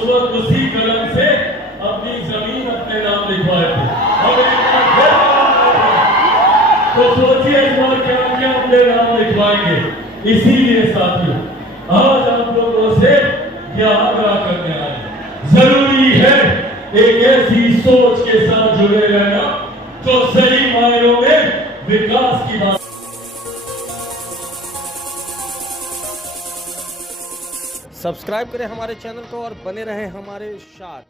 उस वक्त उसी कलम से अपनी जमीन अपने नाम लिखवाए थे। अब एक बार फिर तो सोचिए इस बार क्या क्या अपने नाम लिखवाएंगे। इसीलिए साथियों आज आप लोगों से यह आग्रह करने आए, जरूरी है एक ऐसी सोच के साथ जुड़े रहना जो सही मायनों में विकास की बात। सब्सक्राइब करें हमारे चैनल को और बने रहें हमारे साथ।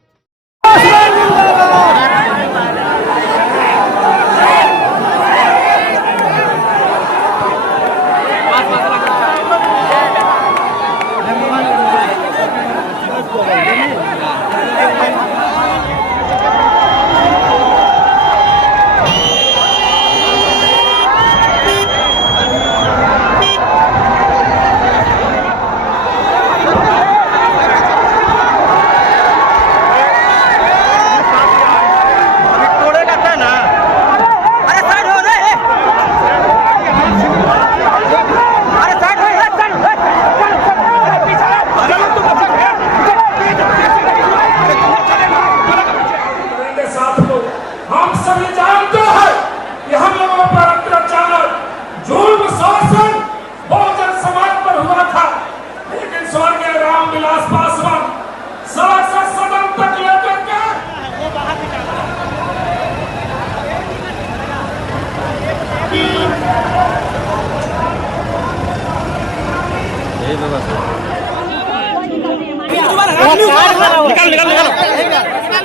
निकाल निकाल निकाल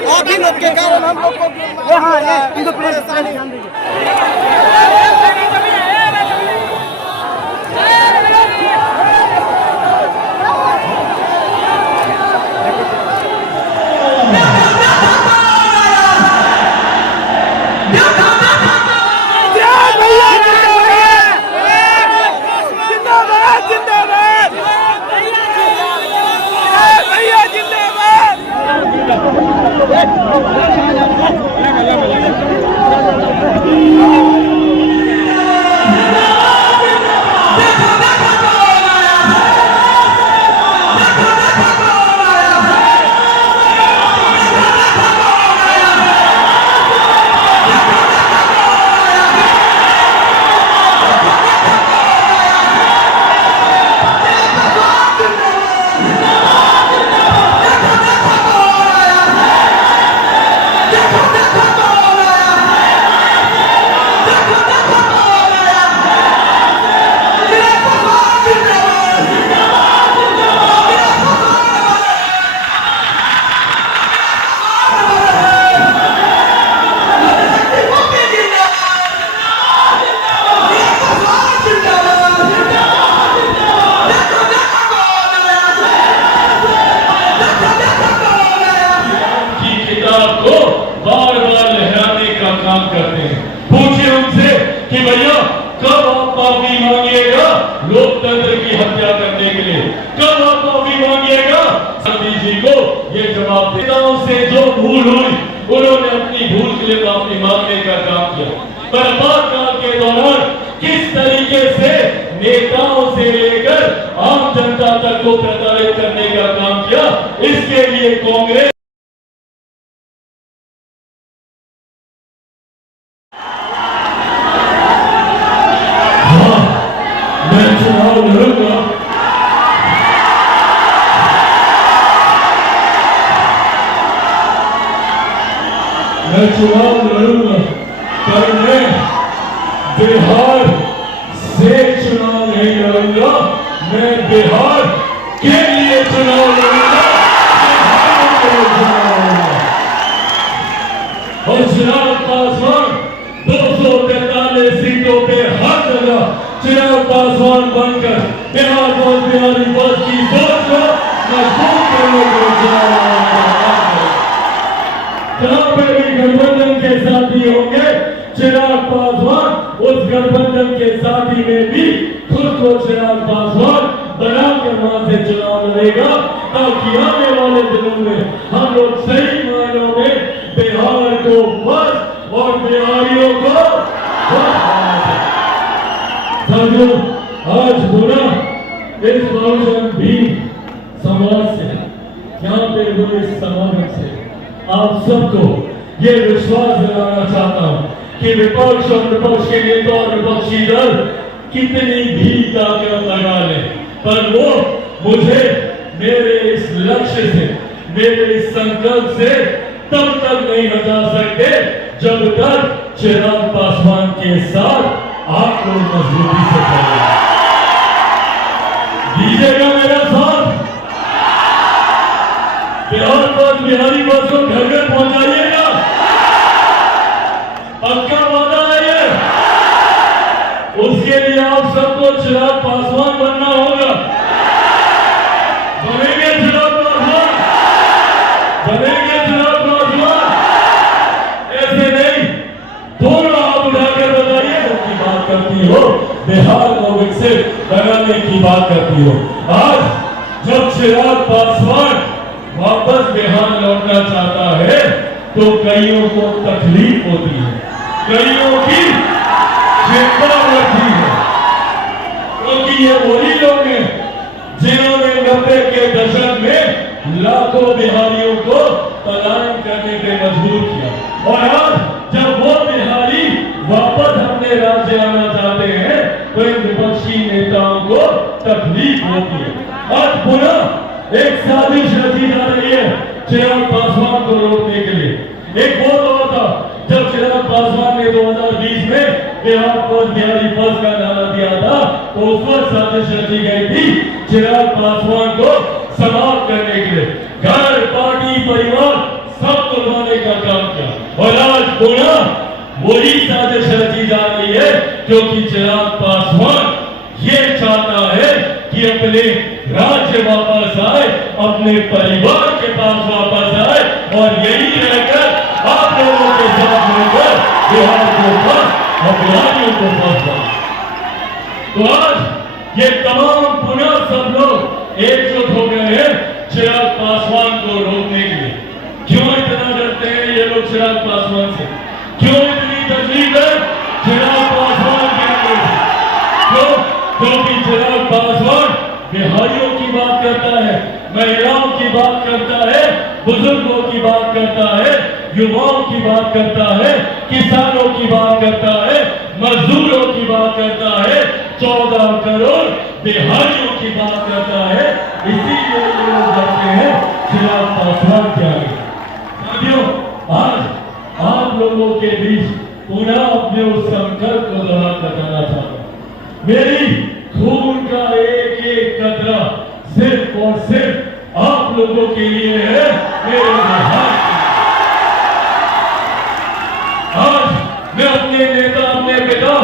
और भी लोग के कारण हम लोग को हाँ इनको परेशानी हम लोकतंत्र की हत्या करने के लिए कब आप माफी मांगिएगा? गांधी जी को ये जवाब नेताओं से जो भूल हुई उन्होंने अपनी भूल के लिए माफी मांगने का काम किया। बर्बाद काल के दौरान किस तरीके से नेताओं से लेकर आम जनता तक को प्रताड़ित करने का काम किया, इसके लिए कांग्रेस चुनाव लड़ूंगा। मैं चुनाव लड़ूंगा पर मैं बिहार से चुनाव नहीं लड़ूंगा, मैं बिहार के लिए चुनाव लड़ूंगा और चिराग पासवान 243 सीटों पे हर जगह चिराग पासवान बनकर बिहार बहुत बिहारी बस की सोच को मजबूत करने को चुनाव में भी गठबंधन के साथी होंगे। चिराग पासवान उस गठबंधन के साथी में भी खुद को चिराग पासवान बनाकर वहां से चुनाव लड़ेगा, ताकि आने वाले दिनों में हम लोग सही मायनों में बिहार को बस और बिहारियों को साथियों आज बुरा इस बहुजन भी समाज से यहाँ में हुए समागम से आप सबको ये विश्वास दिलाना चाहता हूं कि विपक्ष और विपक्ष के नेता और विपक्षी दल कितनी भी ताकत लगा ले, पर वो मुझे मेरे इस लक्ष्य से, मेरे इस संकल्प से तब तक नहीं हटा सकते जब तक चिराग पासवान के साथ आप लोग मजबूती से चलें। दीजिएगा मेरा साथ, बिहार पर बिहारी बस को घर घर पहुंचाइएगा, पक्का वादा है ये। उसके लिए आप सबको चिराग पासवान बनना होगा। बनेंगे चिराग पासवान, बनेंगे चिराग पासवान। ऐसे नहीं, थोड़ा आप उठाकर बताइए की बात करती हो, बिहार को विकसित बनाने की बात करती हो। आज जब चिराग पासवान वापस बिहार लौटना चाहता है तो कईयों को तकलीफ होती है, कईयों की चिंता बढ़ती है, क्योंकि ये वही लोग हैं जिन्होंने 90 के दशक में लाखों बिहारियों को पलायन करने पे मजबूर किया। और आज जब वो बिहारी वापस अपने राज्य आना चाहते हैं तो इन विपक्षी नेताओं को तकलीफ होती है। आज पुनः एक साजिश रची जा रही है चिराग पासवान को रोकने के लिए। एक वो दौर था जब चिराग पासवान ने 2020 में बिहार फर्स्ट बिहारी फर्स्ट का नारा दिया था, तो उस वक्त साजिश रची गई थी चिराग पासवान को समाप्त करने के लिए। घर, पार्टी, परिवार सब कुर्बानी का काम किया और आज पुनः वही साजिश रची जा रही है, क्योंकि चिराग पासवान ये चाहता है कि अपने राज्य वापस आए, अपने परिवार के पास वापस आए और यही रहकर आप लोगों के साथ मिलकर बिहार को फर्स्ट और बिहारियों को फर्स्ट बनाए। तो आज ये तमाम पुनः सब लोग एकजुट हो गए हैं चिराग पासवान को रोकने के लिए। क्यों इतना डरते हैं ये लोग चिराग पासवान से? क्यों इतनी तकलीफ है चिराग पासवान के अंदर? क्यों? क्योंकि चिराग पासवान बिहारियों की बात करता है, महिलाओं की बात करता है, बुजुर्गों की बात करता है, युवाओं की बात करता है, किसानों की बात करता है, मजदूरों की बात करता है, 14 करोड़ बिहारियों की बात करता है। इसीलिए ये लोग डरते हैं चिराग पासवान के आगे। साथियों, आज आप लोगों के बीच पुनः अपने उस संकल्प को दोहराना चाहता हूं। मेरी खून का एक एक कतरा सिर्फ और सिर्फ आप लोगों के लिए है, मेरे बिहार के। आज मैं अपने नेता, अपने पिता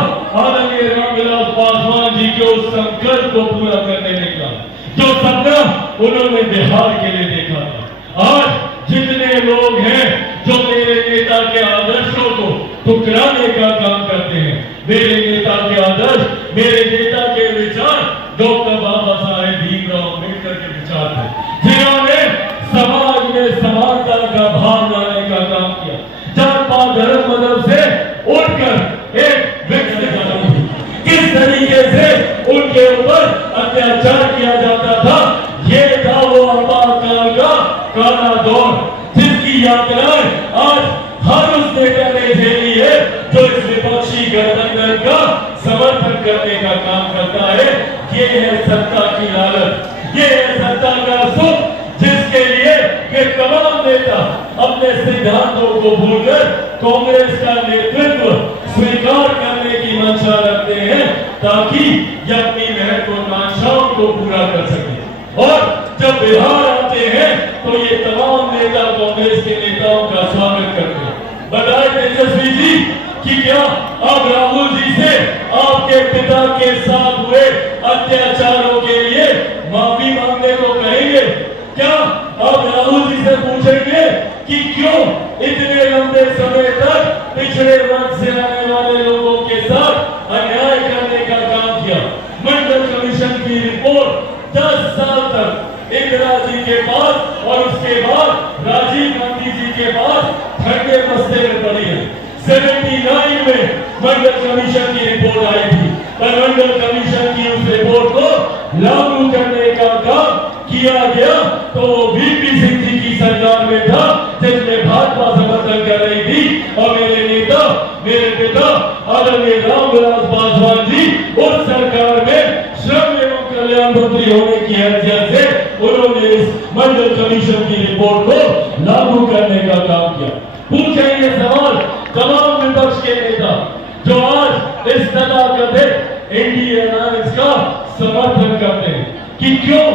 आदरणीय रामविलास पासवान जी के उस संकल्प को पूरा करने निकला जो सपना उन्होंने बिहार के लिए देखा था। आज जितने लोग हैं जो मेरे नेता के आदर्शों को ठुकराने का काम करते हैं, मेरे नेता के आदर्श, मेरे नेता के विचार डॉक्टर बाबा साहेब भीमराव अम्बेडकर के विचार थे, जिन्होंने समाज में समानता का भाव लाने का काम किया। जात पात धर्म मजहब से उठकर एक विकसित बनाई थी। किस तरीके से उनके ऊपर अत्याचार किया जाता था, ये था वो आपातकाल का काला दौर, जिसकी यात्राएं आज हर उस नेता ने झेली है जो इस विपक्षी गठबंधन का समर्थन करने का काम करता है। ये है सत्ता की लालच, ये है सत्ता का सुख, जिसके लिए ये तमाम नेता अपने सिद्धांतों को भूलकर कांग्रेस का नेतृत्व स्वीकार करने की मंशा रखते हैं, ताकि ये अपनी महत्वाकांक्षाओं को पूरा कर सके। और जब बिहार आते हैं तो ये तमाम नेता कांग्रेस के नेताओं का स्वागत करते हैं। बताए तेजस्वी जी कि क्या आप राहुल जी से आपके पिता के साथ हुए अत्याचारों के लिए माफी मांगने को कहेंगे? क्या आप राहुल जी से पूछेंगे कि क्यों इतने लंबे समय तक पिछड़े वर्ग से आने वाले लोगों के साथ अन्याय करने का काम किया? मंडल कमीशन की रिपोर्ट 10 साल तक इंदिरा जी के पास और उसके बाद राजीव गांधी जी के पास ठंडे बस्ते में पड़ी है। 79 में मंडल कमीशन की रिपोर्ट आई थी, पर मंडल कमीशन की उस रिपोर्ट को लागू करने का काम किया गया तो वो वीपी सिंह जी की आदरणीय रामविलास पासवान जी उस सरकार में श्रम एवं कल्याण मंत्री होने की हैसियत से उन्होंने इस मंडल कमीशन की रिपोर्ट को लागू करने का काम किया। पूछे ये सवाल तमाम विपक्ष के नेता जो आज इस तथाकथित एनडीए अलायंस का समर्थन करते हैं कि क्यों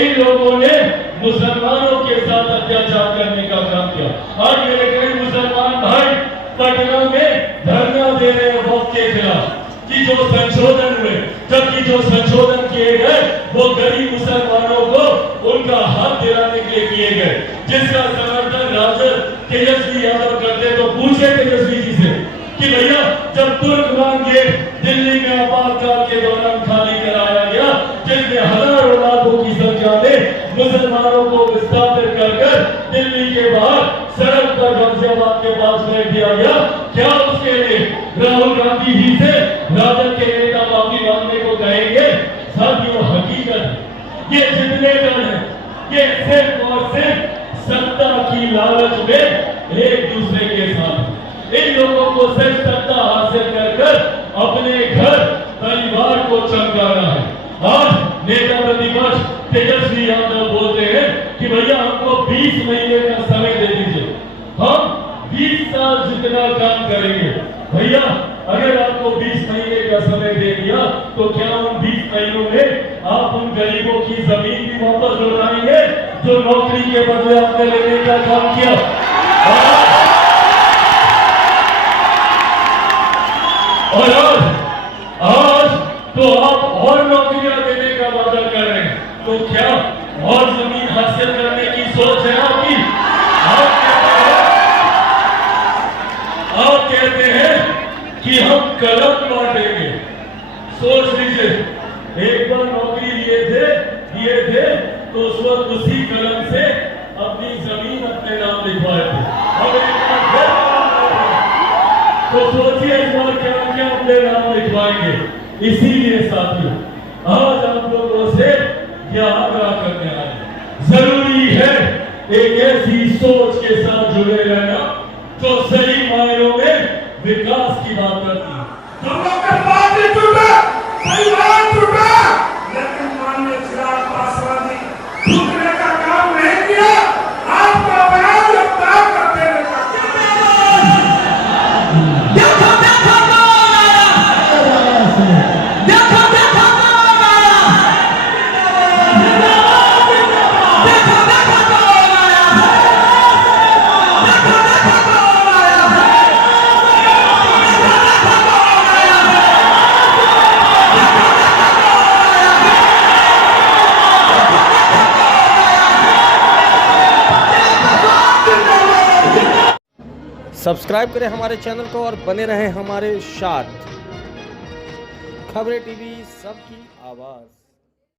इन लोगों ने मुसलमानों के साथ अत्याचार करने का काम किया। आज मेरे कई मुसलमान भाई पटना में धरना दे रहे हैं वक्त के खिलाफ कि जो संशोधन हुए, जबकि जो संशोधन किए गए वो गरीब मुसलमानों को उनका हक दिलाने के लिए किए गए, जिसका समर्थन राजद तेजस्वी यादव करते। तो पूछे तेजस्वी जी से कि भैया जब तुर्कमान गेट दिल्ली में आपातकाल के दौरान खाली कराया गया, जिसमें हजारों लाखों की संख्या में मुसलमानों को विस्थापित कर दिल्ली के बाहर सड़क पर गाजियाबाद के पास बैठ दिया गया, क्या उसके लिए राहुल गांधी जी से राजद के नेता माफी मांगने को कहेंगे? साथियों, हकीकत ये जितने जन है ये सिर्फ और सिर्फ सत्ता की लालच में एक दूसरे के साथ, इन लोगों को सिर्फ सत्ता हासिल कर अपने घर परिवार को चमकाना है। आज नेता प्रतिपक्ष तेजस्वी यादव बोलते हैं कि भैया हमको 20 महीने का समय दे दीजिए, हम 20 साल जितना काम करेंगे। भैया अगर आपको 20 महीने का समय दे दिया तो क्या उन 20 महीनों में आप उन गरीबों की जमीन भी वापस लौटाएंगे जो नौकरी के बदले आपने लेने का काम किया? और आज तो आप और नौकरियां देने का वादा कर रहे हैं, तो क्या और जमीन हासिल करने की सोच है आपकी? आप कहते हैं कि हम कलम बांटेंगे। सोच लीजिए, एक बार नौकरी दिए थे तो उस वक्त उसी कलम से अपनी जमीन अपने नाम लिखवाए थे। अब एक बार फिर तो सोचिए इस बार क्या अपने नाम लिखवाएंगे। इसीलिए साथियों, आज आप लोगों से यह आग्रह करने आए, जरूरी है एक ऐसी सोच के साथ जुड़े रहना जो सही मायनों में विकास की बात करती है। हम लोग का पार्टी टूटा, परिवार टूटा, लेकिन माननीय चिराग पासवान ने टूटने का काम नहीं किया। आपका बयान योगदान कर देने का सब्सक्राइब करें हमारे चैनल को और बने रहें हमारे साथ। खबरें टीवी, सबकी आवाज़।